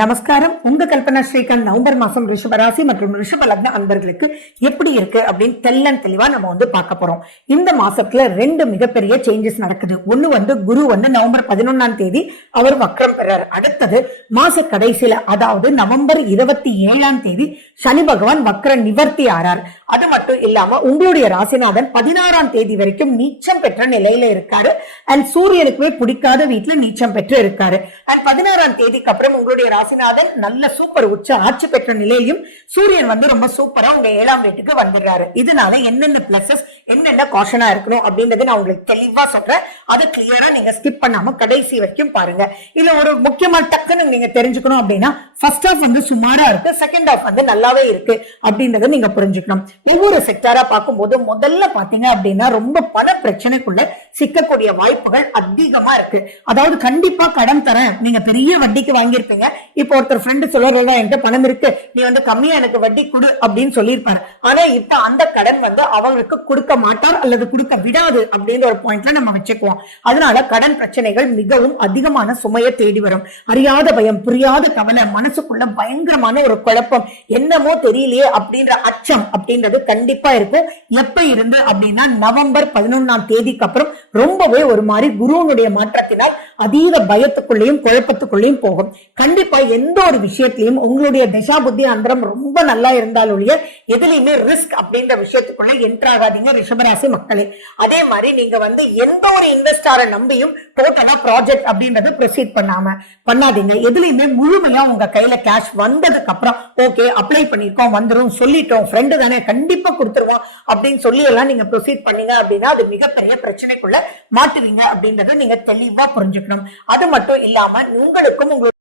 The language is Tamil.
நமஸ்காரம். உங்க கல்பனா ஸ்ரீகாந்த் நவம்பர் மாசம் ரிஷபராசி மற்றும் ரிஷப லக்ன அன்பர்களுக்கு எப்படி இருக்கு அப்படின்னு தெளிவா நம்ம பார்க்க போறோம். இந்த மாசத்துல ரெண்டு மிகப்பெரிய சேஞ்சஸ் நடக்குது. ஒண்ணு குரு நவம்பர் 11ஆம் தேதி அவர் வக்ரம் பெறார். அடுத்தது மாச கடைசியில அதாவது நவம்பர் 27ஆம் தேதி சனி பகவான் வக்ர நிவர்த்தி ஆறார். அது மட்டும் இல்லாம உங்களுடைய ராசிநாதன் 16ஆம் தேதி வரைக்கும் நீச்சம் பெற்ற நிலையில இருக்காரு. அண்ட் சூரியனுக்குமே பிடிக்காத வீட்டுல நீச்சம் பெற்று இருக்காரு. அண்ட் 16ஆம் தேதிக்கு அப்புறம் உங்களுடைய ராசிநாதன் நல்ல சூப்பர் உச்ச ஆட்சி பெற்ற நிலையிலும் சூரியன் ரொம்ப சூப்பரா உங்க 7ஆம் வீட்டுக்கு வந்துடுறாரு. இதனால என்னென்ன பிளஸஸ் என்னென்ன காஷனா இருக்கணும் அப்படின்றது நான் உங்களுக்கு தெளிவா சொல்றேன். அதை கிளியரா நீங்க ஸ்கிப் பண்ணாம கடைசி வரைக்கும் பாருங்க. இல்ல ஒரு முக்கியமான டக்குன்னு நீங்க தெரிஞ்சுக்கணும் அப்படின்னா ஃபர்ஸ்ட் ஹாஃப் சுமாரா இருக்கு, செகண்ட் ஹாஃப் நல்லாவே இருக்கு அப்படின்றத நீங்க புரிஞ்சுக்கணும். ஒவ்வொரு செக்டாரா பார்க்கும்போது முதல்ல பாத்தீங்க அப்படின்னா ரொம்ப பண பிரச்சனைக்குள்ள சிக்கக்கூடிய வாய்ப்புகள் அதிகமா இருக்கு. அதாவது கண்டிப்பா கடன் தரேன், நீங்க பெரிய வட்டிக்கு வாங்கியிருப்பீங்க. இப்ப ஒருத்தர் ஃப்ரெண்டு சொல்லுறதா என்கிட்ட பணம் இருக்கு, நீ கம்மியா எனக்கு வட்டி கொடு அப்படின்னு சொல்லியிருப்பாரு. ஆனா இப்ப அந்த கடன் அவங்களுக்கு கொடுக்க மாட்டார் அல்லது கொடுக்க விடாது அப்படின்ற ஒரு பாயிண்ட்ல நம்ம வச்சுக்குவோம். அதனால கடன் பிரச்சனைகள் மிகவும் அதிகமான சுமையை தேடி வரும். அறியாத பயம், புரியாத கவலை, மனசுக்குள்ள பயங்கரமான ஒரு குழப்பம், என்னமோ தெரியலையே அப்படின்ற அச்சம் அப்படின்றது கண்டிப்பா இருக்கும். எப்ப இருந்து அப்படின்னா நவம்பர் 11ஆம் தேதிக்கு அப்புறம் ரொம்பவே ஒரு மாதிரி குருவனுடைய மாற்றத்தினால் அதீத பயத்துக்குள்ளேயும் குழப்பத்துக்குள்ளேயும் போகும். கண்டிப்பா எந்த ஒரு விஷயத்திலையும் உங்களுடைய திசா புத்தி அந்தரம் ரொம்ப நல்லா இருந்தாலும் எதுலையுமே ரிஸ்க் அப்படின்ற விஷயத்துக்குள்ள என்டர் ஆகாதீங்க ரிஷபராசி மக்களே. அதே மாதிரி நீங்க எந்த ஒரு இன்வெஸ்டாரை நம்பியும் டோட்டலா ப்ராஜெக்ட் அப்படின்றது ப்ரொசீட் பண்ணாதீங்க. எதுலையுமே முழுமையா உங்க கையில கேஷ் வந்ததுக்கு அப்புறம் ஓகே அப்ளை பண்ணிருக்கோம் வந்துரும் சொல்லிட்டோம் ஃப்ரெண்டு தானே கண்டிப்பா கொடுத்துருவோம் அப்படின்னு சொல்லி எல்லாம் நீங்க ப்ரொசீட் பண்ணீங்க அப்படின்னா அது மிகப்பெரிய பிரச்சனைக்குள்ள மாட்டுவீங்க அப்படின்றத நீங்க தெளிவா புரிஞ்சுக்கணும். அது மட்டும் இல்லாம உங்களுக்கும்